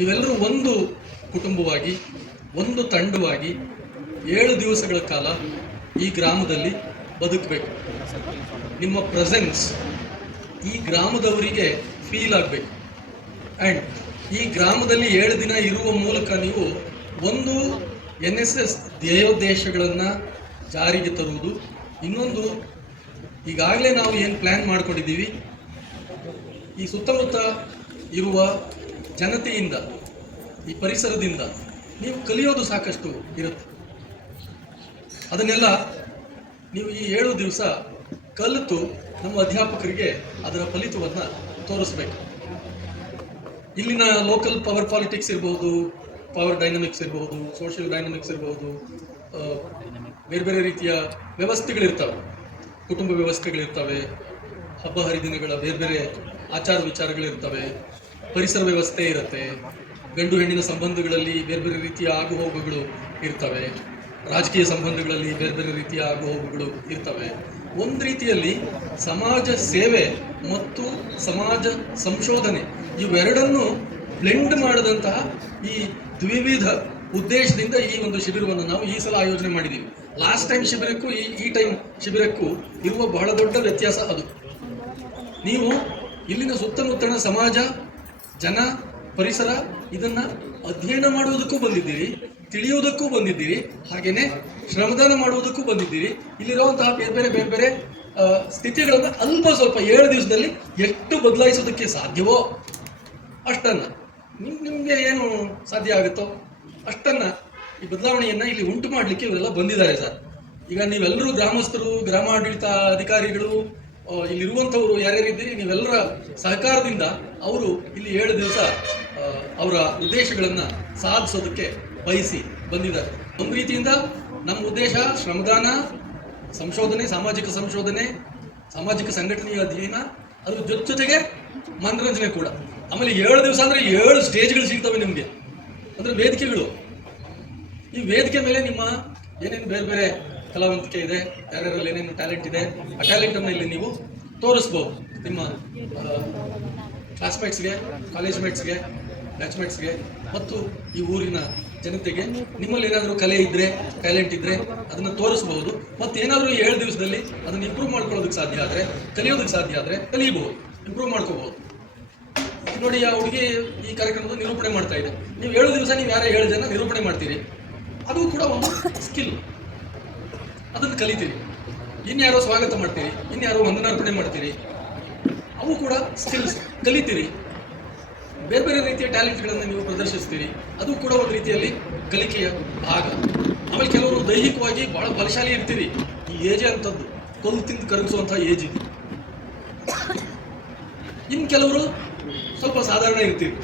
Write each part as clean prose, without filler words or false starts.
ನೀವೆಲ್ಲರೂ ಒಂದು ಕುಟುಂಬವಾಗಿ, ಒಂದು ತಂಡವಾಗಿ 7 ದಿವಸಗಳ ಕಾಲ ಈ ಗ್ರಾಮದಲ್ಲಿ ಬದುಕಬೇಕು. ನಿಮ್ಮ ಪ್ರೆಸೆನ್ಸ್ ಈ ಗ್ರಾಮದವರಿಗೆ ಫೀಲ್ ಆಗಬೇಕು. ಆ್ಯಂಡ್ ಈ ಗ್ರಾಮದಲ್ಲಿ 7 ದಿನ ಇರುವ ಮೂಲಕ ನೀವು ಒಂದು NSS ಧ್ಯೇಯೋದ್ದೇಶಗಳನ್ನು ಜಾರಿಗೆ ತರುವುದು, ಇನ್ನೊಂದು ಈಗಾಗಲೇ ನಾವು ಏನು ಪ್ಲ್ಯಾನ್ ಮಾಡ್ಕೊಂಡಿದ್ದೀವಿ, ಈ ಸುತ್ತಮುತ್ತ ಇರುವ ಜನತೆಯಿಂದ, ಈ ಪರಿಸರದಿಂದ ನೀವು ಕಲಿಯೋದು ಸಾಕಷ್ಟು ಇರುತ್ತೆ. ಅದನ್ನೆಲ್ಲ ನೀವು ಈ 7 ದಿವಸ ಕಲಿತು ನಮ್ಮ ಅಧ್ಯಾಪಕರಿಗೆ ಅದರ ಫಲಿತವನ್ನು ತೋರಿಸ್ಬೇಕು. ಇಲ್ಲಿನ ಲೋಕಲ್ ಪವರ್ ಪಾಲಿಟಿಕ್ಸ್ ಇರ್ಬೋದು, ಪವರ್ ಡೈನಮಿಕ್ಸ್ ಇರ್ಬೋದು, ಸೋಷಿಯಲ್ ಡೈನಮಿಕ್ಸ್ ಇರ್ಬೋದು, ಬೇರೆ ಬೇರೆ ರೀತಿಯ ವ್ಯವಸ್ಥೆಗಳಿರ್ತವೆ, ಕುಟುಂಬ ವ್ಯವಸ್ಥೆಗಳಿರ್ತವೆ, ಹಬ್ಬ ಹರಿದಿನಗಳ ಬೇರೆ ಬೇರೆ ಆಚಾರ ವಿಚಾರಗಳಿರ್ತವೆ, ಪರಿಸರ ವ್ಯವಸ್ಥೆ ಇರುತ್ತೆ, ಗಂಡು ಹೆಣ್ಣಿನ ಸಂಬಂಧಗಳಲ್ಲಿ ಬೇರೆ ಬೇರೆ ರೀತಿಯ ಆಗುಹೋಗುಗಳು ಇರ್ತವೆ, ರಾಜಕೀಯ ಸಂಬಂಧಗಳಲ್ಲಿ ಬೇರೆ ಬೇರೆ ರೀತಿಯ ಆಗುಹೋಗುಗಳು ಇರ್ತವೆ. ಒಂದು ರೀತಿಯಲ್ಲಿ ಸಮಾಜ ಸೇವೆ ಮತ್ತು ಸಮಾಜ ಸಂಶೋಧನೆ ಇವೆರಡನ್ನು ಬ್ಲೆಂಡ್ ಮಾಡಿದಂತಹ ಈ ದ್ವಿವಿಧ ಉದ್ದೇಶದಿಂದ ಈ ಒಂದು ಶಿಬಿರವನ್ನು ನಾವು ಈ ಸಲ ಆಯೋಜನೆ ಮಾಡಿದ್ದೀವಿ. ಲಾಸ್ಟ್ ಟೈಮ್ ಶಿಬಿರಕ್ಕೂ ಈ ಟೈಮ್ ಶಿಬಿರಕ್ಕೂ ಇರುವ ಬಹಳ ದೊಡ್ಡ ವ್ಯತ್ಯಾಸ ಅದು. ನೀವು ಇಲ್ಲಿನ ಸುತ್ತಮುತ್ತಲಿನ ಸಮಾಜ, ಜನ, ಪರಿಸರ ಇದನ್ನು ಅಧ್ಯಯನ ಮಾಡುವುದಕ್ಕೂ ಬಂದಿದ್ದೀರಿ, ತಿಳಿಯುವುದಕ್ಕೂ ಬಂದಿದ್ದೀರಿ, ಹಾಗೆಯೇ ಶ್ರಮದಾನ ಮಾಡುವುದಕ್ಕೂ ಬಂದಿದ್ದೀರಿ. ಇಲ್ಲಿರುವಂತಹ ಬೇರೆ ಬೇರೆ ಸ್ಥಿತಿಗಳನ್ನು ಅಲ್ಪ ಸ್ವಲ್ಪ 7 ದಿವಸದಲ್ಲಿ ಎಷ್ಟು ಬದಲಾಯಿಸೋದಕ್ಕೆ ಸಾಧ್ಯವೋ ಅಷ್ಟನ್ನು, ನಿಮಗೆ ಏನು ಸಾಧ್ಯ ಆಗುತ್ತೋ ಅಷ್ಟನ್ನು ಈ ಬದಲಾವಣೆಯನ್ನು ಇಲ್ಲಿ ಉಂಟು ಮಾಡಲಿಕ್ಕೆ ಇವರೆಲ್ಲ ಬಂದಿದ್ದಾರೆ ಸರ್. ಈಗ ನೀವೆಲ್ಲರೂ ಗ್ರಾಮಸ್ಥರು, ಗ್ರಾಮಾಡಳಿತ ಅಧಿಕಾರಿಗಳು, ಇಲ್ಲಿರುವಂಥವರು ಯಾರ್ಯಾರಿದ್ದೀರಿ, ನೀವೆಲ್ಲರ ಸಹಕಾರದಿಂದ ಅವರು ಇಲ್ಲಿ 7 ದಿವಸ ಅವರ ಉದ್ದೇಶಗಳನ್ನು ಸಾಧಿಸೋದಕ್ಕೆ ಬಯಸಿ ಬಂದಿದ್ದಾರೆ. ಒಂದು ರೀತಿಯಿಂದ ನಮ್ಮ ಉದ್ದೇಶ ಶ್ರಮದಾನ, ಸಂಶೋಧನೆ, ಸಾಮಾಜಿಕ ಸಂಘಟನೆಯ ಅಧ್ಯಯನ, ಅದ್ರ ಜೊತೆಗೆ ಮನರಂಜನೆ ಕೂಡ. ಆಮೇಲೆ 7 ದಿವಸ ಅಂದರೆ 7 ಸ್ಟೇಜ್ಗಳು ಸಿಗ್ತವೆ ನಿಮಗೆ, ಅಂದರೆ ವೇದಿಕೆಗಳು. ಈ ವೇದಿಕೆ ಮೇಲೆ ನಿಮ್ಮ ಏನೇನು ಬೇರೆ ಬೇರೆ ಕಲಾವಂತಿಕೆ ಇದೆ, ಯಾರ್ಯಾರಲ್ಲಿ ಏನೇನು ಟ್ಯಾಲೆಂಟ್ ಇದೆ, ಆ ಟ್ಯಾಲೆಂಟನ್ನು ಇಲ್ಲಿ ನೀವು ತೋರಿಸ್ಬೋದು. ನಿಮ್ಮ ಕ್ಲಾಸ್ಮೇಟ್ಸ್ಗೆ, ಕಾಲೇಜ್ ಮೇಟ್ಸ್ಗೆ, ಬ್ಯಾಚ್ಮೇಟ್ಸ್ಗೆ ಮತ್ತು ಈ ಊರಿನ ಜನತೆಗೆ ನಿಮ್ಮಲ್ಲಿ ಏನಾದರೂ ಕಲೆ ಇದ್ದರೆ, ಟ್ಯಾಲೆಂಟ್ ಇದ್ದರೆ ಅದನ್ನು ತೋರಿಸ್ಬಹುದು. ಮತ್ತು ಏನಾದರೂ 7 ದಿವಸದಲ್ಲಿ ಅದನ್ನು ಇಂಪ್ರೂವ್ ಮಾಡ್ಕೊಳ್ಳೋದಕ್ಕೆ ಸಾಧ್ಯ ಆದರೆ, ಕಲಿಯೋದಕ್ಕೆ ಸಾಧ್ಯ ಆದರೆ ಕಲಿಯಬಹುದು, ಇಂಪ್ರೂವ್ ಮಾಡ್ಕೋಬಹುದು. ನೋಡಿ, ಆ ಹುಡುಗಿ ಈ ಕಾರ್ಯಕ್ರಮದ ನಿರೂಪಣೆ ಮಾಡ್ತಾ ಇದೆ. ನೀವು 7 ದಿವಸ ನೀವು ಯಾರೇ 7 ಜನ ನಿರೂಪಣೆ ಮಾಡ್ತೀರಿ, ಅದು ಕೂಡ ಒಂದು ಸ್ಕಿಲ್, ಅದನ್ನು ಕಲಿತೀರಿ. ಇನ್ಯಾರೋ ಸ್ವಾಗತ ಮಾಡ್ತೀರಿ, ಇನ್ಯಾರೋ ವಂದನಾರ್ಪಣೆ ಮಾಡ್ತೀರಿ, ಅವು ಕೂಡ ಸ್ಕಿಲ್ಸ್ ಕಲಿತೀರಿ. ಬೇರೆ ಬೇರೆ ರೀತಿಯ ಟ್ಯಾಲೆಂಟ್ಗಳನ್ನು ನೀವು ಪ್ರದರ್ಶಿಸ್ತೀರಿ, ಅದು ಕೂಡ ಒಂದು ರೀತಿಯಲ್ಲಿ ಕಲಿಕೆಯ ಭಾಗ. ಆಮೇಲೆ ಕೆಲವರು ದೈಹಿಕವಾಗಿ ಬಹಳ ಬಲಶಾಲಿ ಇರ್ತೀರಿ. ಈ ಏಜ್ ಅಂಥದ್ದು ಕಲ್ಲು ತಿಂದು ಕರಗಿಸುವಂಥ ಏಜ್ ಇದು. ಇನ್ನು ಕೆಲವರು ಸ್ವಲ್ಪ ಸಾಧಾರಣ ಇರ್ತೀರಿ,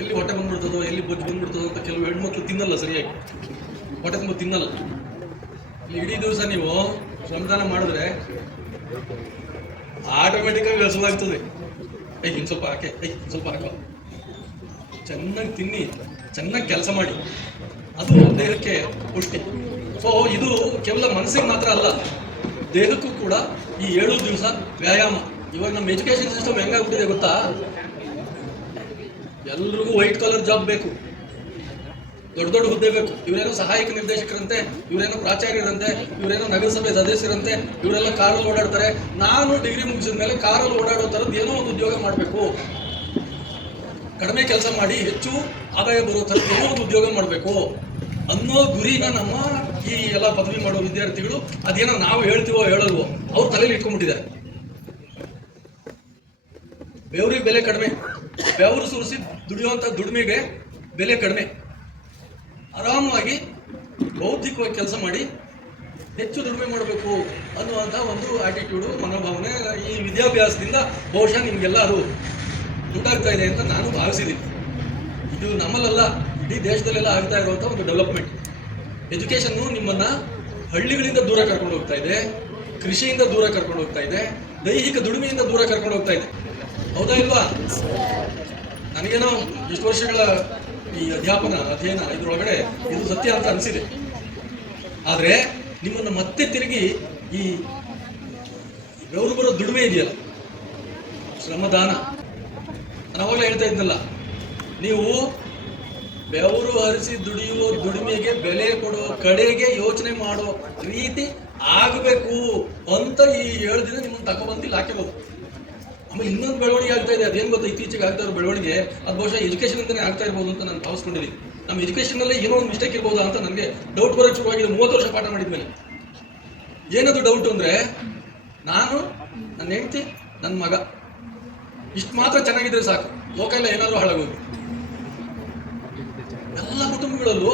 ಎಲ್ಲಿ ಹೊಟ್ಟೆ ಬಂದ್ಬಿಡ್ತದೋ, ಎಲ್ಲಿ ಬೊಜ್ಜು ಬಂದ್ಬಿಡ್ತದೋ ಅಂತ ಕೆಲವು ಹೆಣ್ಮಕ್ಳು ತಿನ್ನಲ್ಲ, ಸರಿಯಾಗಿ ಹೊಟ್ಟೆ ತುಂಬ ತಿನ್ನಲ್ಲ. ಇಡೀ ದಿವಸ ನೀವು ಶ್ರಮದಾನ ಮಾಡಿದ್ರೆ ಆಟೋಮೆಟಿಕ್ಕಾಗಿ ಹಸುವಾಗ್ತದೆ. ಇನ್ನು ಸ್ವಲ್ಪ ಹಾಕೆ, ಸ್ವಲ್ಪ ಹಾಕೋ, ಚೆನ್ನಾಗಿ ತಿನ್ನಿ, ಚೆನ್ನಾಗಿ ಕೆಲಸ ಮಾಡಿ, ಅದು ದೇಹಕ್ಕೆ ಪುಷ್ಟಿ. ಸೊ ಇದು ಕೇವಲ ಮನಸ್ಸಿಗೆ ಮಾತ್ರ ಅಲ್ಲ, ದೇಹಕ್ಕೂ ಕೂಡ ಈ 7 ದಿವಸ ವ್ಯಾಯಾಮ. ಇವಾಗ ನಮ್ಮ ಎಜುಕೇಶನ್ ಸಿಸ್ಟಮ್ ಹೆಂಗಾಗ್ಬಿಟ್ಟಿದೆ ಗೊತ್ತಾ? ಎಲ್ರಿಗೂ ವೈಟ್ ಕಾಲರ್ ಜಾಬ್ ಬೇಕು, ದೊಡ್ಡ ದೊಡ್ಡ ಹುದ್ದೆ ಬೇಕು. ಇವರೇನೋ ಸಹಾಯಕ ನಿರ್ದೇಶಕರಂತೆ, ಇವರೇನೋ ಪ್ರಾಚಾರ್ಯರಂತೆ, ಇವರೇನೋ ನಗರಸಭೆ ಸದಸ್ಯರಂತೆ, ಇವರೆಲ್ಲ ಕಾರಲ್ಲಿ ಓಡಾಡ್ತಾರೆ. ನಾನು ಡಿಗ್ರಿ ಮುಗಿಸಿದ ಮೇಲೆ ಕಾರಲ್ಲಿ ಓಡಾಡೋ ಥರದ್ದು ಏನೋ ಒಂದು ಉದ್ಯೋಗ ಮಾಡಬೇಕು, ಕಡಿಮೆ ಕೆಲಸ ಮಾಡಿ ಹೆಚ್ಚು ಆದಾಯ ಬರೋ ಥರದ್ದು ಏನೋ ಒಂದು ಉದ್ಯೋಗ ಮಾಡಬೇಕು ಅನ್ನೋ ಗುರಿನ ನಮ್ಮ ಈ ಎಲ್ಲ ಪದವಿ ಮಾಡೋ ವಿದ್ಯಾರ್ಥಿಗಳು ಅದೇನೋ ನಾವು ಹೇಳ್ತೀವೋ ಹೇಳಲ್ವೋ ಅವ್ರ ತಲೆಯಲ್ಲಿ ಇಟ್ಕೊಂಡ್ಬಿಟ್ಟಿದ್ದಾರೆ. ಬೆವರಿಗೆ ಬೆಲೆ ಕಡಿಮೆ, ಬೆವರು ಸುರಿಸಿ ದುಡಿಯುವಂಥ ದುಡಿಮೆಗೆ ಬೆಲೆ ಕಡಿಮೆ. ಆರಾಮವಾಗಿ ಬೌದ್ಧಿಕವಾಗಿ ಕೆಲಸ ಮಾಡಿ ಹೆಚ್ಚು ದುಡಿಮೆ ಮಾಡಬೇಕು ಅನ್ನುವಂಥ ಒಂದು ಆಟಿಟ್ಯೂಡು, ಮನೋಭಾವನೆ ಈ ವಿದ್ಯಾಭ್ಯಾಸದಿಂದ ಬಹುಶಃ ನಿಮಗೆಲ್ಲ ಅದು ಉಂಟಾಗ್ತಾ ಇದೆ ಅಂತ ನಾನು ಭಾವಿಸಿದ್ದೀನಿ. ಇದು ನಮ್ಮಲ್ಲೆಲ್ಲ, ಇಡೀ ದೇಶದಲ್ಲೆಲ್ಲ ಆಗ್ತಾ ಇರುವಂಥ ಒಂದು ಡೆವಲಪ್ಮೆಂಟ್. ಎಜುಕೇಷನ್ನು ನಿಮ್ಮನ್ನು ಹಳ್ಳಿಗಳಿಂದ ದೂರ ಕರ್ಕೊಂಡು ಹೋಗ್ತಾ ಇದೆ, ಕೃಷಿಯಿಂದ ದೂರ ಕರ್ಕೊಂಡು ಹೋಗ್ತಾ ಇದೆ, ದೈಹಿಕ ದುಡಿಮೆಯಿಂದ ದೂರ ಕರ್ಕೊಂಡು ಹೋಗ್ತಾ ಇದೆ. ಹೌದಾ ಇಲ್ವಾ? ನನಗೇನೋ ಇಷ್ಟು ವರ್ಷಗಳ ಈ ಅಧ್ಯಯನ ಇದರೊಳಗಡೆ ಇದು ಸತ್ಯ ಅಂತ ಅನಿಸಿದೆ. ಆದರೆ ನಿಮ್ಮನ್ನು ಮತ್ತೆ ತಿರುಗಿ ಈ ಬೆವರು ಬರೋ ದುಡಿಮೆ ಇದೆಯಲ್ಲ, ಶ್ರಮದಾನ, ನಾನು ಅವಾಗಲೇ ಹೇಳ್ತಾ ಇದ್ನಲ್ಲ, ನೀವು ಬೆವರು ಹರಿಸಿ ದುಡಿಯುವ ದುಡಿಮೆಗೆ ಬೆಲೆ ಕೊಡೋ ಕಡೆಗೆ ಯೋಚನೆ ಮಾಡೋ ರೀತಿ ಆಗಬೇಕು ಅಂತ ಈ 7 ದಿನ ನಿಮ್ಮನ್ನು ತಗೊಬಂದು ಹಾಕಿರೋದು. ಆಮೇಲೆ ಇನ್ನೊಂದು ಬೆಳವಣಿಗೆ ಆಗ್ತಾ ಇದೆ, ಅದೇನು ಗೊತ್ತಾ, ಇತ್ತೀಚೆಗೆ ಆಗ್ತಾ ಇರೋ ಬೆಳವಣಿಗೆ, ಅದು ಬಹುಶಃ ಎಜುಕೇಷನ್ ಇಂದನೇ ಆಗ್ತಾ ಇರ್ಬೋದು ಅಂತ ನಾನು ಭಾವಿಸ್ಕೊಂಡಿದ್ದೀನಿ. ನಮ್ಮ ಎಜುಕೇಷನಲ್ಲಿ ಏನೋ ಒಂದು ಮಿಸ್ಟೇಕ್ ಇರ್ಬೋದಾ ಅಂತ ನನಗೆ ಡೌಟ್ ಬರೋಕ್ಕೆ ಶುರುವಾಗಿದೆ 30 ವರ್ಷ ಪಾಠ ಮಾಡಿದ್ಮೇಲೆ. ಏನದು ಡೌಟ್ ಅಂದರೆ, ನಾನು, ನನ್ನ ಹೆಂಡತಿ, ನನ್ನ ಮಗ ಇಷ್ಟು ಮಾತ್ರ ಚೆನ್ನಾಗಿದ್ರೆ ಸಾಕು, ಲೋಕ ಎಲ್ಲ ಏನಾದರೂ ಹಾಳಾಗೋದು. ಎಲ್ಲ ಕುಟುಂಬಗಳಲ್ಲೂ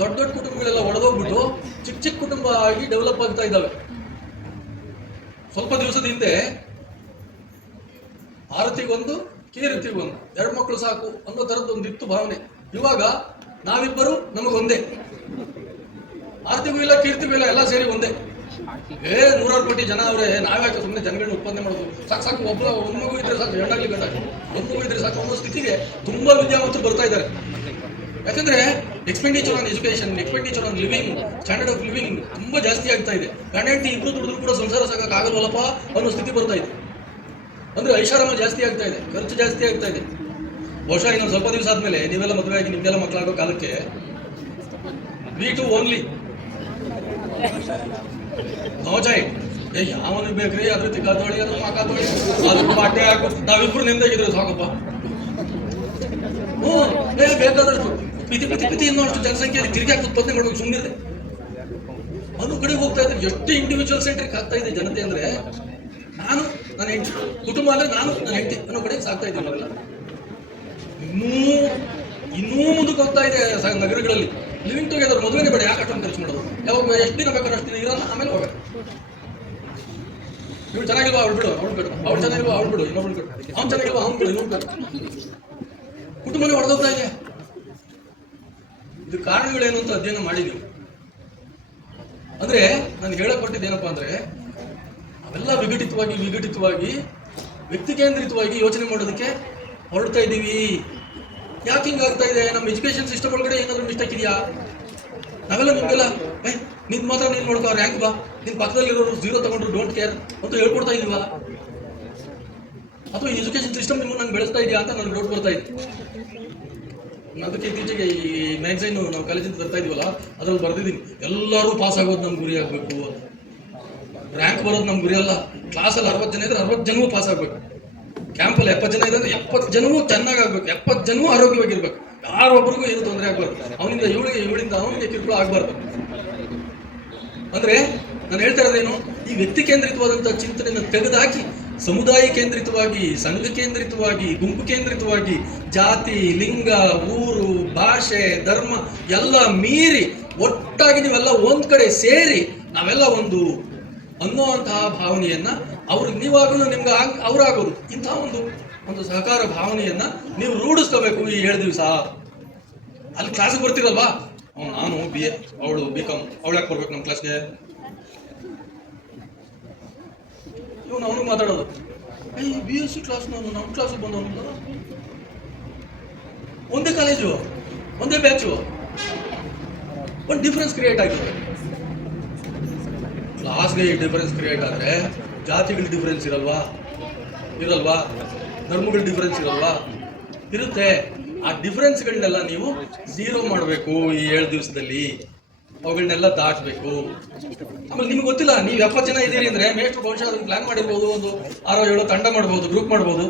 ದೊಡ್ಡ ದೊಡ್ಡ ಕುಟುಂಬಗಳೆಲ್ಲ ಒಡೆದೋಗ್ಬಿಟ್ಟು ಚಿಕ್ಕ ಚಿಕ್ಕ ಕುಟುಂಬ ಆಗಿ ಡೆವಲಪ್ ಆಗ್ತಾ ಇದ್ದಾವೆ. ಸ್ವಲ್ಪ ದಿವಸದ ಹಿಂದೆ ಆರತಿಗೊಂದು ಕೀರ್ತಿಗೊಂದು 2 ಮಕ್ಕಳು ಸಾಕು ಅನ್ನೋ ಥರದ್ದು ಒಂದು ಇತ್ತು ಭಾವನೆ. ಇವಾಗ ನಾವಿಬ್ಬರು ನಮಗೊಂದೇ, ಆರತಿಗೂ ಇಲ್ಲ ಕೀರ್ತಿಗೂ ಇಲ್ಲ, ಎಲ್ಲ ಸೇರಿ ಒಂದೇ. 100 ಕೋಟಿ ಜನ ಅವರೇ, ನಾವ್ಯಾಕೆ ಸುಮ್ಮನೆ ಜನಗಳನ್ನ ಉತ್ಪಾದನೆ ಮಾಡೋದು? ಸಾಕು ಒಂದು ಮಗು ಇದ್ರೆ ಸಾಕು, ಹೆಣ್ಣಾಗ್ಲಿ ಗಂಡಾಗ್ಲಿ ಒಂದು ಮಗು ಇದ್ರೆ ಸಾಕು ಅನ್ನೋ ಸ್ಥಿತಿಗೆ ತುಂಬಾ ವಿದ್ಯಾವಂತರು ಬರ್ತಾ ಇದ್ದಾರೆ. ಯಾಕಂದ್ರೆ expenditure on education, expenditure on living, standard of living ತುಂಬಾ ಜಾಸ್ತಿ ಆಗ್ತಾ ಇದೆ. ಗಂಡ ಹೆಂಡತಿ ಇಬ್ರು ದುಡಿದ್ರು ಕೂಡ ಸಂಸಾರ ಸಾಕಾಗಲ್ವಲ್ಲಪ್ಪ ಅನ್ನೋ ಸ್ಥಿತಿ ಬರ್ತಾ ಇದೆ. ಅಂದ್ರೆ ಐಷಾರಾಮ ಜಾಸ್ತಿ ಆಗ್ತಾ ಇದೆ, ಖರ್ಚು ಜಾಸ್ತಿ ಆಗ್ತಾ ಇದೆ. ಬಹುಶಃ ಇನ್ನೊಂದು ಸ್ವಲ್ಪ ದಿವಸ ಆದ್ಮೇಲೆ ನೀವೆಲ್ಲ ಮದುವೆ ಆಗಿ ನಿಮ್ಗೆಲ್ಲ ಮಕ್ಕಳಾಗೋ ಕಾಲಕ್ಕೆ we two only no child. ಯಾವನಿಗೆ ಬೇಕ್ರಿ ಅದ್ರ ತಿಕ್ಕಾತೋಳಿ ಅದ್ರ ಮಾಕಾತೋಳಿ ಅದ್ರ ಪಾಠೆ ಹಾಕು, ನಾವಿಬ್ರು ನಿಂದಾಗಿದ್ರೆ ಸಾಕಪ್ಪ. ಬೇಕಾದಷ್ಟು ಪಿತಿ ಇನ್ನೊಷ್ಟು ಜನಸಂಖ್ಯೆಯಲ್ಲಿ ತಿರುಗಿ ಉತ್ಪಾದನೆ ಮಾಡೋಕೆ ಸುಮ್ಮನಿದೆ ಅನ್ನೋ ಕಡೆ ಹೋಗ್ತಾ ಇದ್ದಾರೆ. ಎಷ್ಟು ಇಂಡಿವಿಜುವಲ್ ಸೆಂಟ್ರಿಕ್ ಆಗ್ತಾ ಇದೆ ಜನತೆ ಅಂದ್ರೆ, ನಾನು ನನ್ನ ಹೆಂಡತಿ, ಕುಟುಂಬ ಅಂದ್ರೆ ನಾನು ನನ್ನ ಹೆಂಡತಿ ಅನ್ನೋ ಕಡೆ ಸಾಕ್ತಾ ಇದ್ದೀವಿ ನಾವೆಲ್ಲ. ಇನ್ನೂ ಮುಂದಕ್ಕೆ ಹೋಗ್ತಾ ಇದೆ ನಗರಗಳಲ್ಲಿ. ಲಿವಿಂಗ್ ಟುಗೆದರ್, ಮದುವೆನೇ ಬೇಡ, ಯಾಕೆ ಅಷ್ಟೊಂದು ಖರ್ಚು ಮಾಡೋದು? ಯಾವಾಗ ಎಷ್ಟು ದಿನ ಬೇಕಾದ್ರೆ ಅಷ್ಟು ದಿನ ಇರೋಲ್ಲ, ಆಮೇಲೆ ಹೋಗ. ಇವಳು ಚೆನ್ನಾಗಿಲ್ವಾ ಅವಳು ಬಿಡು, ಅವಳು ಬಿಡು, ಅವಳು ಚೆನ್ನಾಗಿಲ್ವಾ ಅವಳು ಬಿಡು, ಇನ್ನೊಬ್ಳು ಬಿಡು, ಅವ್ನು ಚೆನ್ನಾಗಿಲ್ವಾ ಅವ್ನು ಬಿಡು, ಇನ್ನೊಬ್ಳು ಬಿಡು. ಕುಟುಂಬನೇ ಹೊಡೆದೋಗ್ತಾ ಇದೆ. ಇದು ಕಾರಣಗಳೇನು ಅಂತ ಅಧ್ಯಯನ ಮಾಡಿದ್ದೀವಿ. ಅಂದ್ರೆ ನಾನು ಹೇಳಕ್ ಕೊಟ್ಟಿದ್ದೇನಪ್ಪ ಅಂದ್ರೆ, ಅವೆಲ್ಲ ವಿಘಟಿತವಾಗಿ ವ್ಯಕ್ತಿ ಕೇಂದ್ರಿತವಾಗಿ ಯೋಚನೆ ಮಾಡೋದಕ್ಕೆ ಹೊರಡ್ತಾ ಇದ್ದೀವಿ. ಯಾಕೆ ಹಿಂಗಾಗ್ತಾ ಇದೆ? ನಮ್ಮ ಎಜುಕೇಶನ್ ಸಿಸ್ಟಮ್ ಒಳಗಡೆ ಏನಾದರೂ ಮಿಸ್ಟೇಕ್ ಇದೆಯಾ? ನಾವೆಲ್ಲ ನಿಮ್ಗೆಲ್ಲ ನಿನ್ ಮಾತ್ರ ನೀನ್ ನೋಡ್ಕೋ, ರ್ಯಾಂಕ್ ಬಾ, ನಿನ್ ಪಕ್ಕದಲ್ಲಿರೋರು 0 ತಗೊಂಡ್ರು ಡೋಂಟ್ ಕೇರ್ ಅಂತ ಹೇಳ್ಕೊಡ್ತಾ ಇದೀವ? ಅಥವಾ ಎಜುಕೇಶನ್ ಸಿಸ್ಟಮ್ ನಿಮ್ಮನ್ನು ನಂಗೆ ಬೆಳೆಸ್ತಾ ಇದೆಯಾ ಅಂತ ನನಗೆ ಡೌಟ್ ಬರ್ತಾ ಇತ್ತು. ಅದಕ್ಕೆ ಇತ್ತೀಚೆಗೆ ಈ ಮ್ಯಾಗ್ಝೈನ್ ನಾವು ಕಾಲೇಜಿಂದ ತರ್ತಾ ಇದೀವಲ್ಲ, ಅದ್ರಲ್ಲಿ ಬರ್ದಿದ್ದೀನಿ, ಎಲ್ಲರೂ ಪಾಸ್ ಆಗೋದು ನಮ್ಗೆ ಗುರಿ ಆಗಬೇಕು, ರ್ಯಾಂಕ್ ಬರೋದು ನಮ್ಗೆ ಗುರಿ ಅಲ್ಲ. ಕ್ಲಾಸಲ್ಲಿ 60 ಜನ ಇದ್ರೆ 60 ಜನವೂ ಪಾಸ್ ಆಗಬೇಕು, ಕ್ಯಾಂಪಲ್ಲಿ 70 ಜನ ಇದ್ರೆ 70 ಜನವೂ ಚೆನ್ನಾಗಾಗಬೇಕು, 70 ಜನವೂ ಆರೋಗ್ಯವಾಗಿರ್ಬೇಕು, ಯಾರೊಬ್ಬರಿಗೂ ಏನು ತೊಂದರೆ ಆಗ್ಬಾರ್ದು, ಅವನಿಂದ ಇವಳಿಂದ ಅವನಿಗೆ ಕಿರುಕುಳ ಆಗ್ಬಾರ್ದು. ಅಂದ್ರೆ ನಾನು ಹೇಳ್ತಾ ಇರೋದೇನು, ಈ ವ್ಯಕ್ತಿ ಕೇಂದ್ರಿತವಾದಂತಹ ಚಿಂತನೆಯನ್ನು ತೆಗೆದುಹಾಕಿ ಸಮುದಾಯ ಕೇಂದ್ರಿತವಾಗಿ, ಸಂಘ ಕೇಂದ್ರಿತವಾಗಿ, ಗುಂಪು ಕೇಂದ್ರಿತವಾಗಿ, ಜಾತಿ, ಲಿಂಗ, ಊರು, ಭಾಷೆ, ಧರ್ಮ ಎಲ್ಲ ಮೀರಿ ಒಟ್ಟಾಗಿ ನೀವೆಲ್ಲ ಒಂದ್ ಕಡೆ ಸೇರಿ ನಾವೆಲ್ಲ ಒಂದು ಅನ್ನುವಂತಹ ಭಾವನೆಯನ್ನ ನೀವಾಗಲೂ ನಿಮ್ಗೆ ಅವರಾಗೋದು, ಇಂತಹ ಒಂದು ಸಹಕಾರ ಭಾವನೆಯನ್ನ ನೀವು ರೂಢಿಸ್ಕೋಬೇಕು. ಈ 7 ದಿವಸ ಅಲ್ಲಿ ಕ್ಲಾಸಿಗೆ ಬರ್ತಿರಲ್ವಾ, ನಾನು BA, ಅವಳು BCom, ಅವಳು ಯಾಕೆ ಬರ್ಬೇಕು ನಮ್ಮ ಕ್ಲಾಸ್ಗೆ? ಇವನು ಅವನಿಗೆ ಮಾತಾಡೋದು, BSc ಕ್ಲಾಸ್ ನಮ್ಮ ಕ್ಲಾಸಿಗೆ ಬಂದವನು, ಒಂದೇ ಕಾಲೇಜು, ಒಂದೇ ಬ್ಯಾಚು, ಒಂದು ಡಿಫರೆನ್ಸ್ ಕ್ರಿಯೇಟ್ ಆಗಿದೆ. ಕ್ಲಾಸ್ಗೆ ಈ ಡಿಫರೆನ್ಸ್ ಕ್ರಿಯೇಟ್ ಆದರೆ ಜಾತಿಗಳ ಡಿಫರೆನ್ಸ್ ಇರಲ್ವಾ? ಧರ್ಮಗಳ ಡಿಫರೆನ್ಸ್ ಇರಲ್ವಾ? ಇರುತ್ತೆ. ಆ ಡಿಫರೆನ್ಸ್ಗಳನ್ನೆಲ್ಲ ನೀವು 0 ಮಾಡಬೇಕು ಈ 7 ದಿವಸದಲ್ಲಿ, ಅವುಗಳನ್ನೆಲ್ಲ ದಾಟಬೇಕು. ಆಮೇಲೆ ನಿಮ್ಗೆ ಗೊತ್ತಿಲ್ಲ, ನೀವು 70 ಜನ ಇದ್ದೀರಿ ಅಂದ್ರೆ ಮೇಷ್ಟ್ರು ಬಹುಶಃ ಅದನ್ನು ಪ್ಲಾನ್ ಮಾಡಿರ್ಬೋದು, ಒಂದು 6-7 ತಂಡ ಮಾಡ್ಬೋದು, ಗ್ರೂಪ್ ಮಾಡ್ಬೋದು,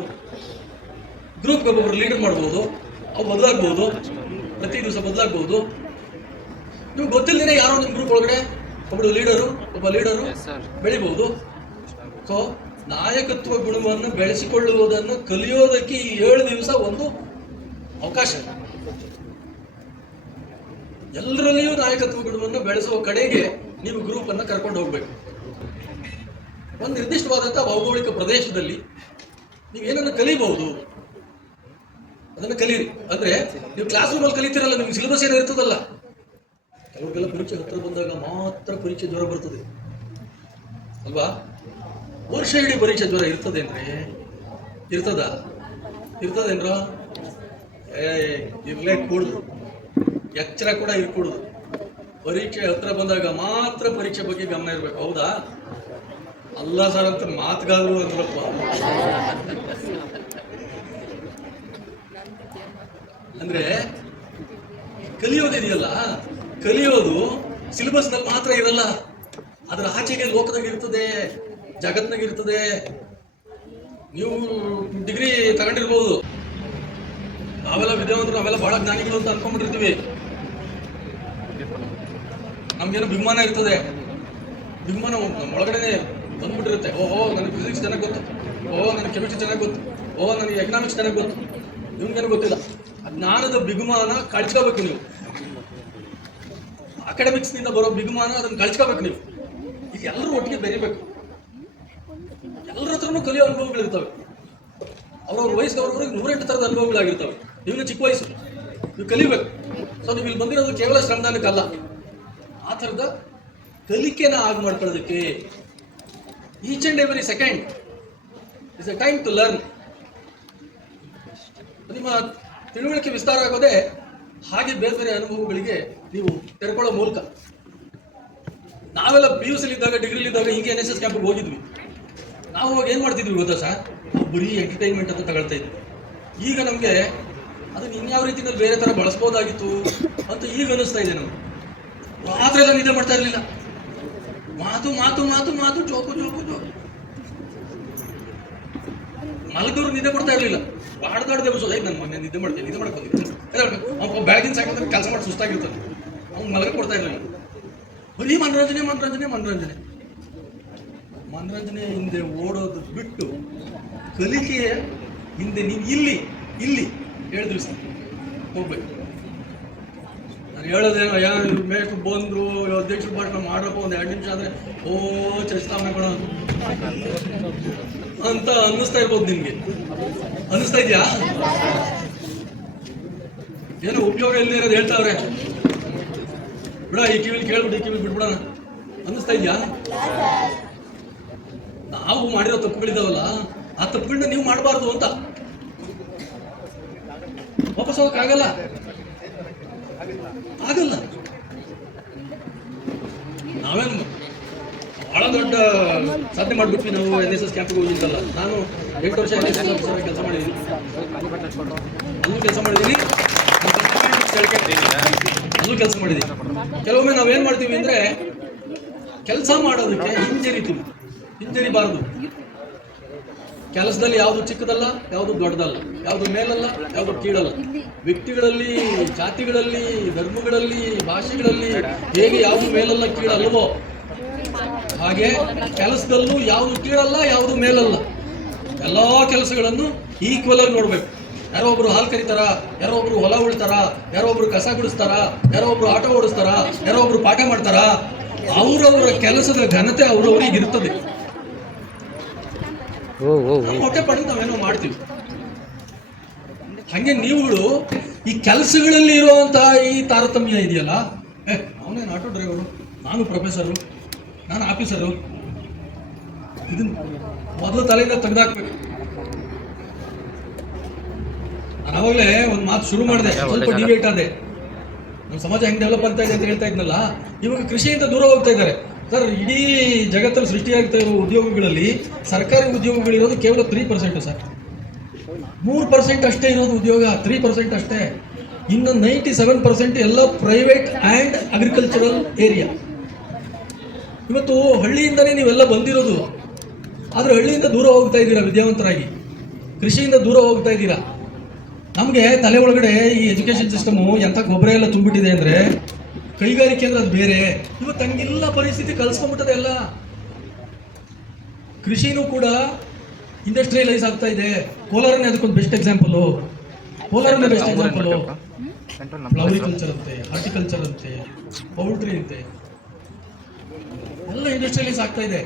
ಗ್ರೂಪ್ಗೆ ಒಬ್ಬೊಬ್ರು ಲೀಡರ್ ಮಾಡ್ಬೋದು, ಅವು ಬದಲಾಗ್ಬೋದು, ಪ್ರತಿ ದಿವಸ ಬದಲಾಗ್ಬೋದು. ನಿಮ್ಗೆ ಗೊತ್ತಿಲ್ಲದೇನೆ ಯಾರೋ ನಿಮ್ಮ ಗ್ರೂಪ್ ಒಳಗಡೆ ಒಬ್ಬ ಲೀಡರು ಬೆಳಿಬಹುದು. ಸೊ ನಾಯಕತ್ವ ಗುಣವನ್ನು ಬೆಳೆಸಿಕೊಳ್ಳುವುದನ್ನು ಕಲಿಯೋದಕ್ಕೆ ಈ 7 ದಿವಸ ಒಂದು ಅವಕಾಶ. ಎಲ್ಲರಲ್ಲಿಯೂ ನಾಯಕತ್ವ ಗುಣವನ್ನು ಬೆಳೆಸುವ ಕಡೆಗೆ ನೀವು ಗ್ರೂಪ್ ಅನ್ನು ಕರ್ಕೊಂಡು ಹೋಗ್ಬೇಕು. ಒಂದು ನಿರ್ದಿಷ್ಟವಾದಂತಹ ಭೌಗೋಳಿಕ ಪ್ರದೇಶದಲ್ಲಿ ನೀವೇನನ್ನು ಕಲಿಬಹುದು ಅದನ್ನು ಕಲೀರಿ. ಅಂದ್ರೆ ನೀವು ಕ್ಲಾಸ್ ರೂಮಲ್ಲಿ ಕಲಿತೀರಲ್ಲ, ನಿಮ್ಗೆ ಸಿಲೆಬಸ್ ಏನೋ ಇರ್ತದಲ್ಲ. ಕೆಲವ್ರಿಗೆಲ್ಲ ಪರೀಕ್ಷೆ ಹತ್ರ ಬಂದಾಗ ಮಾತ್ರ ಪರೀಕ್ಷೆ ಜ್ವರ ಬರ್ತದೆ ಅಲ್ವಾ? ವರ್ಷ ಇಡೀ ಪರೀಕ್ಷೆ ಜ್ವರ ಇರ್ತದೆ ಅಂದ್ರೆ ಇರ್ತದೇನ್ರ? ಇರ್ಲೇ ಕೂಡುದು, ಎಚ್ಚರ ಕೂಡ ಇರ್ಕೂಡುದು. ಪರೀಕ್ಷೆ ಹತ್ರ ಬಂದಾಗ ಮಾತ್ರ ಪರೀಕ್ಷೆ ಬಗ್ಗೆ ಗಮನ ಇರ್ಬೇಕು. ಹೌದಾ? ಅಲ್ಲ ಸರ್ ಅಂತ ಮಾತುಗಾರರು ಅಂದ್ರಪ್ಪ. ಅಂದ್ರೆ ಕಲಿಯೋದಿದೆಯಲ್ಲ, ಕಲಿಯೋದು ಸಿಲೆಬಸ್ ನಲ್ಲಿ ಮಾತ್ರ ಇರಲ್ಲ, ಅದರ ಆಚೆಗೆ ಲೋಕದಾಗ ಇರ್ತದೆ, ಜಗತ್ನಾಗ ಇರ್ತದೆ. ನೀವು ಡಿಗ್ರಿ ತಗೊಂಡಿರ್ಬೋದು, ನಾವೆಲ್ಲ ವಿದ್ಯಾವಂತರು, ನಾವೆಲ್ಲ ಬಹಳ ಜ್ಞಾನಿಗಳು ಅಂತ ಅನ್ಕೊಂಡ್ಬಿಟ್ಟಿರ್ತೀವಿ. ನಮ್ಗೇನೋ ಬಿಗ್ಮಾನ ಇರ್ತದೆ, ಬಿಗ್ಮಾನ ಒಳಗಡೆನೆ ಬಂದ್ಬಿಟ್ಟಿರುತ್ತೆ. ಓಹೋ ನನಗೆ ಫಿಸಿಕ್ಸ್ ಚೆನ್ನಾಗಿ ಗೊತ್ತು, ಓಹೋ ನನಗೆ ಕೆಮಿಸ್ಟ್ರಿ ಚೆನ್ನಾಗಿ ಗೊತ್ತು, ಓಹೋ ನನಗೆ ಎಕನಾಮಿಕ್ಸ್ ಚೆನ್ನಾಗಿ ಗೊತ್ತು. ನಿಮ್ಗೇನು ಗೊತ್ತಿಲ್ಲ. ಜ್ಞಾನದ ಬಿಗುಮಾನ ಕಳ್ಸ್ಕೋಬೇಕು ನೀವು. ಅಕಾಡೆಮಿಕ್ಸ್ ನಿಂದ ಬರೋ ಬಿಗುಮಾನ ಅದನ್ನ ಕಳ್ಸ್ಕೋಬೇಕು ನೀವು. ಈಗ ಎಲ್ಲರೂ ಒಟ್ಟಿಗೆ ಬೆರಿಬೇಕು. ಎಲ್ಲರ ಹತ್ರನೂ ಕಲಿಯೋ ಅನುಭವಗಳಿರ್ತವೆ. ಅವ್ರವ್ರ ವಯಸ್ಸಿಗೆ ಅವ್ರವ್ರಿಗೆ 108 ಥರದ ಅನುಭವಗಳಾಗಿರ್ತವೆ. ನೀವು ಚಿಕ್ಕ ವಯಸ್ಸು, ನೀವು ಕಲಿಬೇಕು. ಸೊ ನೀವು ಇಲ್ಲಿ ಬಂದಿರೋದು ಕೇವಲ ಶ್ರಮದಾನಕ್ಕಲ್ಲ, ಆ ಥರದ ಕಲಿಕೆನ ಆಗಿ ಮಾಡ್ಕೊಳ್ಳೋದಕ್ಕೆ. Each and every second is a time to learn. ನಿಮ್ಮ ತಿಳುವಳಿಕೆ ವಿಸ್ತಾರ ಆಗೋದೇ ಹಾಗೆ ಬೇರೆ ಬೇರೆ ಅನುಭವಗಳಿಗೆ ನೀವು ತೆರ್ಕೊಳ್ಳೋ ಮೂಲಕ. ನಾವೆಲ್ಲ PUC ಇದ್ದಾಗ, ಡಿಗ್ರಿಲಿದ್ದಾಗ ಹೀಗೆ NSS ಕ್ಯಾಂಪಿಗೆ ಹೋಗಿದ್ವಿ. ನಾವು ಅವಾಗ ಏನು ಮಾಡ್ತಿದ್ವಿ ಗೊತ್ತಾ ಸರ್? ನಾವು ಬರೀ ಎಂಟರ್ಟೈನ್ಮೆಂಟ್ ಅಂತ ತಗೊಳ್ತಾ ಇದ್ವಿ. ಈಗ ನಮಗೆ ಅದನ್ನ ಇನ್ಯಾವ ರೀತಿಯಲ್ಲಿ ಬೇರೆ ಥರ ಬಳಸ್ಬೋದಾಗಿತ್ತು ಅಂತ ಈಗ ಅನಿಸ್ತಾ ಇದೆ. ನಮ್ಗೆ ರಾತ್ರಿ ಎಲ್ಲ ನಿದ್ದೆ ಮಾಡ್ತಾ ಇರಲಿಲ್ಲ. ಮಾತು ಮಾತು ಮಾತು ಮಾತು, ಜೋಕು ಜೋಕು ಜೋಕು. ಮಲಗಿದವ್ರು ನಿದ್ದೆ ಮಾಡ್ತಾ ಇರಲಿಲ್ಲ. ಬಾಡ್ದಾಡ್ದೆ ಬಸೋದು, ನಾನು ಮೊನ್ನೆ ನಿದ್ದೆ ಮಾಡಕ್ಕೆ ಬಂದಿದ್ದೆ. ಅವ್ನು ಬೆಳಗಿನ ಸಾಯಂಕಾಲ ಕೆಲಸ ಮಾಡಿ ಸುಸ್ತಾಗಿರ್ತಾನೆ, ಅವ್ನು ಮಲಗಕ್ಕೆ ಕೊಡ್ತಾ ಇರಲಿಲ್ಲ. ಬರೀ ಮನೋರಂಜನೆ ಮನೋರಂಜನೆ ಮನೋರಂಜನೆ ಮನೋರಂಜನೆ ಹಿಂದೆ ಓಡೋದು ಬಿಟ್ಟು ಕಲಿಕೆಯ ಹಿಂದೆ ನೀವು ಇಲ್ಲಿ 7 ದಿವಸ ಹೋಗ್ಬೇಕು. ನಾನು ಹೇಳೋದೇನೋ, ಯಾರು ಮೇಷ್ಟ್ರು ಬಂದರು, ಅಧ್ಯಕ್ಷರು ಭಾಷಣ ಮಾಡಪ್ಪ, ಒಂದು 2 ನಿಮಿಷ ಆದರೆ ಓ ಚರಿಸ್ತಾವನೆ ಕಣ ಅಂತ ಅನ್ನಿಸ್ತಾ ಇರ್ಬೋದು. ನಿಮ್ಗೆ ಅನ್ನಿಸ್ತಾ ಇದೆಯಾ? ಏನೋ ಉಪಯೋಗ ಇಲ್ಲಿ ಇರೋದು ಹೇಳ್ತಾವ್ರೆ, ಬಿಡ ಈ ಕಿವಿಲಿ ಕೇಳ್ಬಿಟ್ಟು ಈ ಕಿವಿಲಿ ಬಿಟ್ಬಿಡೋಣ ಅನ್ನಿಸ್ತಾ ಇದೆಯಾ? ನಾವು ಮಾಡಿರೋ ತಪ್ಪುಗಳಿದಾವಲ್ಲ, ಆ ತಪ್ಪುಗಳನ್ನ ನೀವು ಮಾಡಬಾರ್ದು ಅಂತ. ವಾಪಸ್ ಹೋಗಕ್ಕಾಗಲ್ಲ, ಆಗಲ್ಲ. ನಾವೇನು ಬಹಳ ದೊಡ್ಡ ಸಾಧನೆ ಮಾಡಿಬಿಟ್ವಿ ನಾವು NSS ಕ್ಯಾಂಪಿಗೆ ಹೋಗಿದ್ದಲ್ಲ. ನಾನು 8 ವರ್ಷ NSS ಆಫೀಸರ್ ಕೆಲಸ ಮಾಡಿದ್ದೀನಿ, ಅಲ್ಲೂ ಕೆಲಸ ಮಾಡಿದ್ದೀನಿ, ಅಲ್ಲೂ ಕೆಲಸ ಮಾಡಿದ್ದೀನಿ. ಕೆಲವೊಮ್ಮೆ ನಾವೇನು ಮಾಡ್ತೀವಿ ಅಂದರೆ, ಕೆಲಸ ಮಾಡೋದಕ್ಕೆ ಹಿಂಜರಿಬಾರದು. ಕೆಲಸದಲ್ಲಿ ಯಾವುದು ಚಿಕ್ಕದಲ್ಲ, ಯಾವುದು ದೊಡ್ಡದಲ್ಲ, ಯಾವುದು ಮೇಲಲ್ಲ, ಯಾವುದು ಕೀಳಲ್ಲ. ವ್ಯಕ್ತಿಗಳಲ್ಲಿ, ಜಾತಿಗಳಲ್ಲಿ, ಧರ್ಮಗಳಲ್ಲಿ, ಭಾಷೆಗಳಲ್ಲಿ ಹೇಗೆ ಯಾವುದು ಮೇಲಲ್ಲ ಕೀಳಲ್ವೋ ಹಾಗೆ ಕೆಲಸದಲ್ಲೂ ಯಾವುದು ಕೀಳಲ್ಲ, ಯಾವುದು ಮೇಲಲ್ಲ. ಎಲ್ಲ ಕೆಲಸಗಳನ್ನು ಈಕ್ವಲ್ ಆಗಿ ನೋಡ್ಬೇಕು. ಯಾರೋ ಒಬ್ರು ಹಾಲು ಕರಿತಾರ, ಯಾರೋ ಒಬ್ರು ಹೊಲ ಉಳ್ತಾರ, ಯಾರೋ ಒಬ್ರು ಕಸ ಗುಡಿಸ್ತಾರ, ಯಾರೋ ಒಬ್ರು ಆಟೋ ಓಡಿಸ್ತಾರ, ಯಾರೋ ಒಬ್ರು ಪಾಠ ಮಾಡ್ತಾರ. ಅವರವರ ಕೆಲಸದ ಘನತೆ ಅವರವರಿಗೆ ಇರ್ತದೆ. ಹೊಟ್ಟೆ ಪಡೆದು ನಾವೇನೋ ಮಾಡ್ತೀವಿ. ಹಂಗೆ ನೀವುಗಳು ಈ ಕೆಲಸಗಳಲ್ಲಿ ಇರುವಂತಹ ಈ ತಾರತಮ್ಯ ಇದೆಯಲ್ಲ, ಅವನೇನು ಆಟೋ ಡ್ರೈವರು, ನಾನು ಪ್ರೊಫೆಸರು, ನಾನು ಆಫೀಸರು, ಇದನ್ನ ಮೊದಲು ತಲೆಯಿಂದ ತೆಗೆದಾಕ್ಬೇಕು. ನಾನು ಅವಾಗಲೇ ಒಂದು ಮಾತು ಶುರು ಮಾಡಿದೆ, ಸ್ವಲ್ಪ ಡಿವೇಟ್ ಆದೆ. ನಮ್ಮ ಸಮಾಜ ಹೆಂಗೆ ಡೆವಲಪ್ ಆಗ್ತಾ ಇದೆ ಅಂತ ಹೇಳ್ತಾ ಇದ್ನಲ್ಲ, ಇವಾಗ ಕೃಷಿಯಿಂದ ದೂರ ಹೋಗ್ತಾ ಇದ್ದಾರೆ ಸರ್. ಇಡೀ ಜಗತ್ತಲ್ಲಿ ಸೃಷ್ಟಿಯಾಗ್ತಾ ಇರೋ ಉದ್ಯೋಗಗಳಲ್ಲಿ ಸರ್ಕಾರಿ ಉದ್ಯೋಗಗಳಿರೋದು ಕೇವಲ 3% ಸರ್. 3% ಅಷ್ಟೇ ಇರೋದು ಉದ್ಯೋಗ, 3% ಅಷ್ಟೇ. ಇನ್ನು 97% ಎಲ್ಲ ಪ್ರೈವೇಟ್ ಆ್ಯಂಡ್ ಅಗ್ರಿಕಲ್ಚರಲ್ ಏರಿಯಾ. ಇವತ್ತು ಹಳ್ಳಿಯಿಂದನೇ ನೀವೆಲ್ಲ ಬಂದಿರೋದು, ಆದರೆ ಹಳ್ಳಿಯಿಂದ ದೂರ ಹೋಗ್ತಾ ಇದ್ದೀರಾ ವಿದ್ಯಾವಂತರಾಗಿ, ಕೃಷಿಯಿಂದ ದೂರ ಹೋಗ್ತಾ ಇದ್ದೀರಾ. ನಮಗೆ ತಲೆ ಒಳಗಡೆ ಈ ಎಜುಕೇಷನ್ ಸಿಸ್ಟಮು ಎಂಥ ಗೊಬ್ಬರ ಎಲ್ಲ ತುಂಬಿಟ್ಟಿದೆ ಅಂದರೆ, ಕೈಗಾರಿಕೆ ಅಂದ್ರೆ ಅದು ಬೇರೆ. ಇವತ್ತು ಹಂಗೆಲ್ಲ ಪರಿಸ್ಥಿತಿ ಕಲ್ಸ್ಕೊಂಡ್ಬಿಟ್ಟದೆ ಎಲ್ಲ. ಕೃಷಿನೂ ಕೂಡ ಇಂಡಸ್ಟ್ರಿಯಲೈಸ್ ಆಗ್ತಾ ಇದೆ. ಕೋಲಾರನೇ ಅದಕ್ಕೊಂದು ಬೆಸ್ಟ್ ಎಕ್ಸಾಂಪಲು. ಫ್ಲವರಿಕಲ್ಚರ್ ಅಂತೆ, ಹಾರ್ಟಿಕಲ್ಚರ್ ಅಂತೆ, ಪೌಲ್ಟ್ರಿ ಅಂತೆ, ಎಲ್ಲ ಇಂಡಸ್ಟ್ರಿಯಲೈಸ್ ಆಗ್ತಾ ಇದೆ.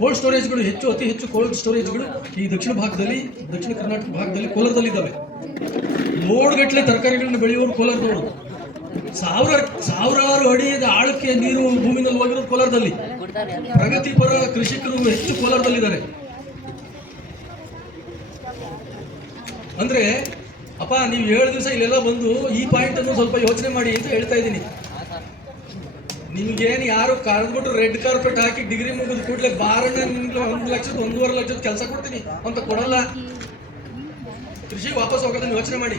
ಕೋಲ್ಡ್ ಸ್ಟೋರೇಜ್ಗಳು ಅತಿ ಹೆಚ್ಚು ಕೋಲ್ಡ್ ಸ್ಟೋರೇಜ್ಗಳು ಈ ದಕ್ಷಿಣ ಕರ್ನಾಟಕ ಭಾಗದಲ್ಲಿ ಕೋಲಾರದಲ್ಲಿ ಇದ್ದಾವೆ. ಲೋಡ್ಗಟ್ಟಲೆ ತರಕಾರಿಗಳನ್ನ ಬೆಳೆಯೋರು ಕೋಲಾರದವರು. ಸಾವಿರಾರು ಅಡಿಯ ಆಳಕ್ಕೆ ನೀರು ಭೂಮಿನಲ್ಲಿ ಹೋಗಿರೋದು ಕೋಲಾರದಲ್ಲಿ. ಪ್ರಗತಿಪರ ಕೃಷಿಕರು ಹೆಚ್ಚು ಕೋಲಾರದಲ್ಲಿದ್ದಾರೆ. ಅಂದ್ರೆ ಅಪ್ಪ ನೀವು 7 ದಿವಸ ಇಲ್ಲೆಲ್ಲ ಬಂದು ಈ ಪಾಯಿಂಟ್ ಅನ್ನು ಸ್ವಲ್ಪ ಯೋಚನೆ ಮಾಡಿ ಅಂತ ಹೇಳ್ತಾ ಇದ್ದೀನಿ. ನಿಮ್ಗೇನು ಯಾರು ಕರೆದ್ಬಿಟ್ಟು ರೆಡ್ ಕಾರ್ಪೆಟ್ ಹಾಕಿ ಡಿಗ್ರಿ ಮುಗಿದ ಕೂಡಲೇ ಬಾರಣ್ಣ ನಿಮ್ಗೆ 1 ಲಕ್ಷದ 1.5 ಲಕ್ಷದ ಕೆಲಸ ಕೊಡ್ತೀನಿ ಅಂತ ಕೊಡಲ್ಲ. ಕೃಷಿಗೆ ವಾಪಸ್ ಹೋಗೋದನ್ನ ಯೋಚನೆ ಮಾಡಿ.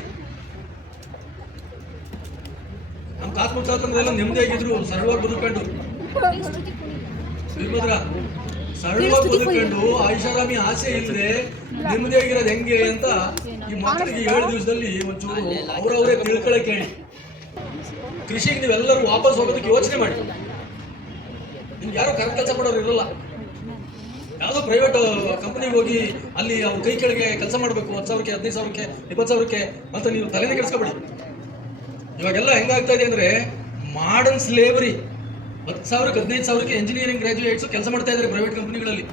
ನಮ್ಮ ತಾತ ಮುತ್ತಾತಂದ್ರೆಲ್ಲ ನೆಮ್ಮದಿಯಾಗಿದ್ರು, ಸರಳವಾಗಿ ಬದುಕೊಂಡು ಸರಳವಾಗಿ ಬದುಕೊಂಡು ಐಷಾರಾಮಿ ಆಸೆ ಇಲ್ಲದೆ ನೆಮ್ಮದಿಯಾಗಿರೋದು ಹೆಂಗೆ ಅಂತ ಈ ಮಕ್ಕಳಿಗೆ 7 ದಿವಸದಲ್ಲಿ ಒಂಚೂರು ಅವರವರೇ ತಿಳ್ಕೊಳ್ಳೋಕೆ ಹೇಳಿ. ಕೃಷಿಗೆ ನೀವೆಲ್ಲರೂ ವಾಪಸ್ ಹೋಗೋದಕ್ಕೆ ಯೋಚನೆ ಮಾಡಿ. ನಿಮ್ಗೆ ಯಾರೋ ಕರೆಕ್ಟ್ ಕೆಲಸ ಮಾಡೋರು ಇರಲ್ಲ. ಯಾವುದೋ ಪ್ರೈವೇಟ್ ಕಂಪನಿಗೆ ಹೋಗಿ ಅಲ್ಲಿ ಅವ್ರ ಕೈ ಕೆಳಗೆ ಕೆಲಸ ಮಾಡಬೇಕು 10,000ಕ್ಕೆ 15,000ಕ್ಕೆ 20,000ಕ್ಕೆ ಅಂತ ನೀವು ತಲೆನೇ ಕೆಡಿಸ್ಕೊಬೇಡಿ. ಇವಾಗೆಲ್ಲ ಹೆಂಗಾಗ್ತಾ ಇದೆ ಅಂದ್ರೆ ಮಾಡರ್ನ್ ಸ್ಲೇವರಿ. 10,000ಕ್ಕೆ 15,000ಕ್ಕೆ ಎಂಜಿನಿಯರಿಂಗ್ ಗ್ರಾಜುಯೇಟ್ಸ್ ಕೆಲಸ ಮಾಡ್ತಾ ಇದ್ದಾರೆ ಪ್ರೈವೇಟ್ ಕಂಪನಿಗಳಲ್ಲಿ.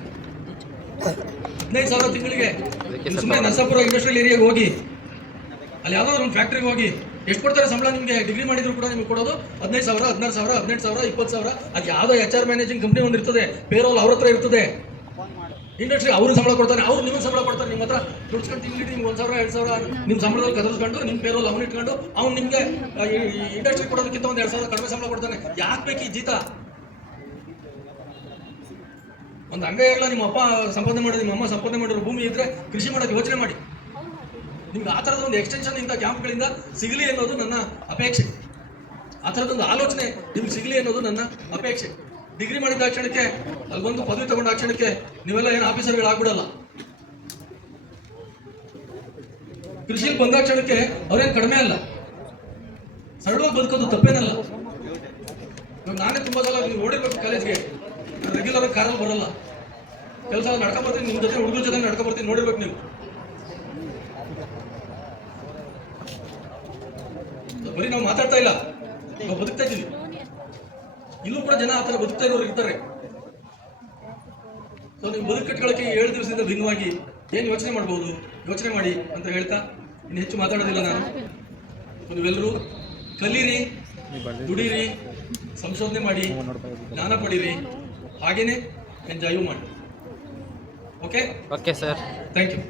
15,000 ತಿಂಗಳಿಗೆ. ಸುಮ್ಮನೆ ನರಸಾಪುರ ಇಂಡಸ್ಟ್ರಿಯಲ್ ಏರಿಯಾಗೆ ಹೋಗಿ ಅಲ್ಲಿ ಯಾವ್ದಾದ್ರು ಒಂದು ಫ್ಯಾಕ್ಟ್ರಿಗೆ ಹೋಗಿ ಎಷ್ಟು ಕೊಡ್ತಾರೆ ಸಂಬಳ ನಿಮಗೆ? ಡಿಗ್ರಿ ಮಾಡಿದ್ರು ಕೂಡ ನಿಮ್ಗೆ ಕೊಡೋದು 15,000, 16,000, 18,000, 20,000. ಅದು ಯಾವುದೋ HR ಮ್ಯಾನೇಜಿಂಗ್ ಕಂಪ್ನಿ ಒಂದು ಇರ್ತದೆ, ಪೇರೋಲ್ ಅವ್ರ ಹತ್ರ ಇರ್ತದೆ. ಇಂಡಸ್ಟ್ರಿ ಅವ್ರಿಗೆ ಸಂಬಳ ಕೊಡ್ತಾನೆ, ಅವ್ರು ನಿಮಗೆ ಸಂಬಳ ಕೊಡ್ತಾರೆ. ನಿಮ್ಮ ಹತ್ರ ದುಡ್ಸ್ಕೊಂಡು ತಿಂಗಳಿಗೆ ನಿಮ್ಗೆ 1,000, 2,000 ನಿಮ್ಮ ಸಂಬಳದಲ್ಲಿ ಕದರ್ಸ್ಕೊಂಡು ನಿಮ್ಮ ಪೇರೋಲ್ ಅವನು ಇಟ್ಕೊಂಡು ಅವ್ನು ನಿಮಗೆ ಇಂಡಸ್ಟ್ರಿ ಕೊಡೋದಕ್ಕಿಂತ ಒಂದು 2,000 ಕಡಿಮೆ ಸಂಬಳ ಕೊಡ್ತಾನೆ. ಯಾಕೆ ಬೇಕು ಈ ಜೀತ? ಒಂದು ಅಂಗೈಯಾಗಲ್ಲ ನಿಮ್ಮ ಅಪ್ಪ ಸಂಪಾದನೆ ಮಾಡೋದು, ನಿಮ್ಮ ಅಮ್ಮ ಸಂಪಾದನೆ ಮಾಡಿರೋ ಭೂಮಿ ಇದ್ರೆ ಕೃಷಿ ಮಾಡೋಕ್ಕೆ ಯೋಚನೆ ಮಾಡಿ. ನಿಮ್ಗೆ ಆ ಥರದ ಒಂದು ಎಕ್ಸ್ಟೆನ್ಷನ್ ಇಂಥ ಕ್ಯಾಂಪ್ಗಳಿಂದ ಸಿಗಲಿ ಅನ್ನೋದು ನನ್ನ ಅಪೇಕ್ಷೆ. ಆ ಥರದೊಂದು ಆಲೋಚನೆ ನಿಮ್ಗೆ ಸಿಗಲಿ ಅನ್ನೋದು ನನ್ನ ಅಪೇಕ್ಷೆ. ಡಿಗ್ರಿ ಮಾಡಿದ ಕ್ಷಣಕ್ಕೆ ಅಲ್ಲಿ ಬಂದು ಪದವಿ ತಗೊಂಡ ಕ್ಷಣಕ್ಕೆ ನೀವೆಲ್ಲ ಏನು ಆಫೀಸರ್ಗಳಾಗ್ಬಿಡಲ್ಲ. ಕೃಷಿಗೆ ಬಂದ ಕ್ಷಣಕ್ಕೆ ಅವ್ರೇನು ಕಡಿಮೆ ಅಲ್ಲ, ಸರಳವಾಗಿ ಬದುಕೋದು ತಪ್ಪೇನಲ್ಲ. ನಾನೇ ತುಂಬಾ ಸಲ ನೀವು ನೋಡಿರ್ಬೇಕು, ಕಾಲೇಜ್ಗೆ ರೆಗ್ಯುಲರ್ ಕಾರಲ್ಲಿ ಬರಲ್ಲ, ಕೆಲಸ ನಡ್ಕೊಂಬರ್ತೀನಿ, ನಿಮ್ಮ ಜೊತೆ ಹುಡುಗರ ಜೊತೆ ನಡ್ಕೊಂಬರ್ತೀನಿ, ನೋಡಿರ್ಬೇಕು ನೀವು. ಬರೀ ನಾವು ಮಾತಾಡ್ತಾ ಇಲ್ಲ, ನಾವು ಬದುಕ್ತಾ ಇದ್ದೀವಿ. ಇಲ್ಲೂ ಕೂಡ ಜನ ಆ ಥರ ಬದುಕ್ತಾ ಇರೋರು ಇರ್ತಾರೆ. ಸೊ ನೀವು ಬದುಕು ಕಟ್ಕೊಳ್ಳೋಕೆ 7 ದಿವಸದಿಂದ ಭಿನ್ನವಾಗಿ ಏನು ಯೋಚನೆ ಮಾಡ್ಬೋದು, ಯೋಚನೆ ಮಾಡಿ ಅಂತ ಹೇಳ್ತಾ ಇನ್ನು ಹೆಚ್ಚು ಮಾತಾಡೋದಿಲ್ಲ ನಾನು. ನೀವೆಲ್ಲರೂ ಕಲೀರಿ, ದುಡೀರಿ, ಸಂಶೋಧನೆ ಮಾಡಿ, ಜ್ಞಾನ ಪಡೀರಿ, ಹಾಗೇನೆ ಎಂಜಾಯು ಮಾಡಿ. Okay okay sir, thank you.